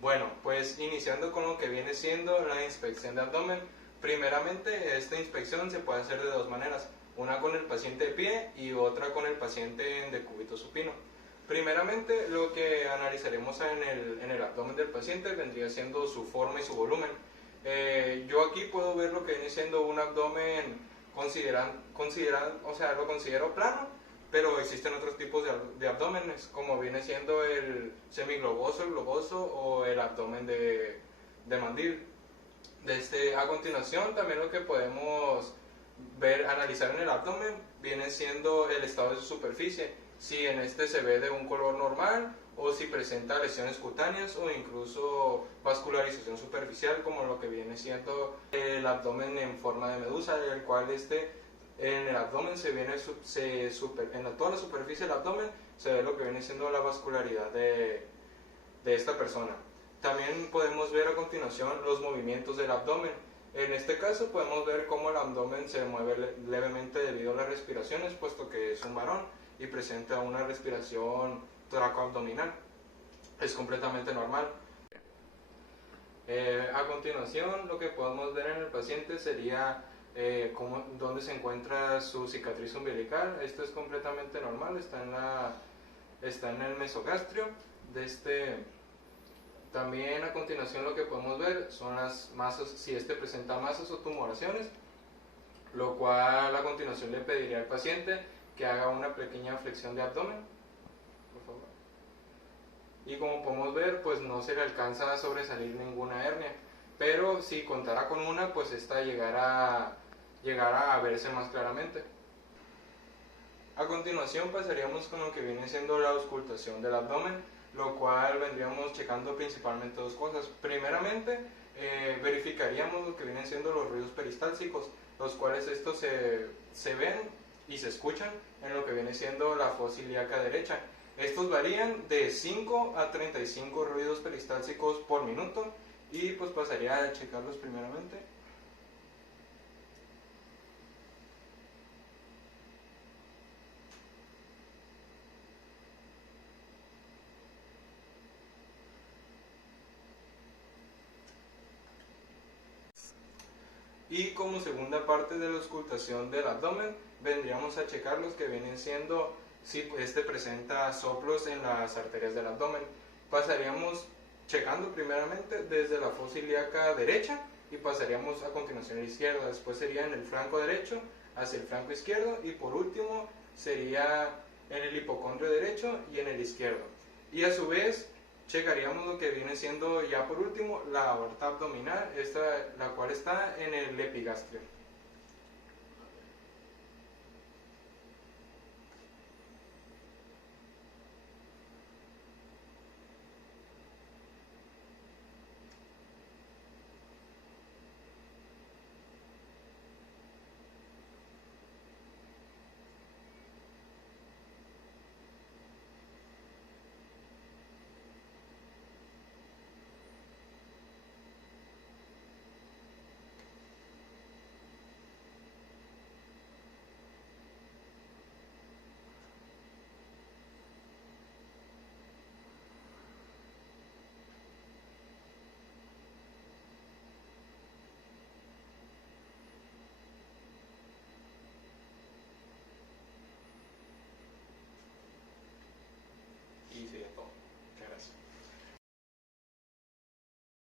Bueno, pues iniciando con lo que viene siendo la inspección de abdomen. Primeramente, esta inspección se puede hacer de dos maneras, una con el paciente de pie y otra con el paciente en decúbito supino. Primeramente, lo que analizaremos en el abdomen del paciente vendría siendo su forma y su volumen. Yo aquí puedo ver lo que viene siendo un abdomen o sea, lo considero plano, pero existen otros tipos de abdómenes, como viene siendo el semigloboso, el globoso o el abdomen de mandil. A continuación, también lo que podemos ver, analizar en el abdomen, viene siendo el estado de su superficie, si en este se ve de un color normal o si presenta lesiones cutáneas o incluso vascularización superficial, como lo que viene siendo el abdomen en forma de medusa, el cual en el abdomen en toda la superficie del abdomen se ve lo que viene siendo la vascularidad de esta persona. También podemos ver a continuación los movimientos del abdomen. En este caso podemos ver cómo el abdomen se mueve levemente debido a las respiraciones, puesto que es un varón y presenta una respiración toracoabdominal. Es completamente normal. A continuación, lo que podemos ver en el paciente sería dónde se encuentra su cicatriz umbilical. Esto es completamente normal, está en el mesogastrio. También a continuación lo que podemos ver son las masas, si este presenta masas o tumoraciones, lo cual a continuación le pediría al paciente que haga una pequeña flexión de abdomen, por favor. Y como podemos ver, pues no se le alcanza a sobresalir ninguna hernia, pero si contara con una, pues esta llegará a verse más claramente. A continuación pasaríamos con lo que viene siendo la auscultación del abdomen, lo cual vendríamos checando principalmente dos cosas. Primeramente, verificaríamos lo que vienen siendo los ruidos peristálticos, los cuales estos se ven y se escuchan en lo que viene siendo la fosa ilíaca derecha. Estos varían de 5 a 35 ruidos peristálticos por minuto y pues pasaría a checarlos primeramente. Y como segunda parte de la auscultación del abdomen, vendríamos a checar los que vienen siendo si este presenta soplos en las arterias del abdomen. Pasaríamos checando primeramente desde la fosa ilíaca derecha y pasaríamos a continuación a la izquierda. Después sería en el flanco derecho hacia el flanco izquierdo y por último sería en el hipocondrio derecho y en el izquierdo. Y a su vez checaríamos lo que viene siendo ya por último la aorta abdominal, la cual está en el epigastrio.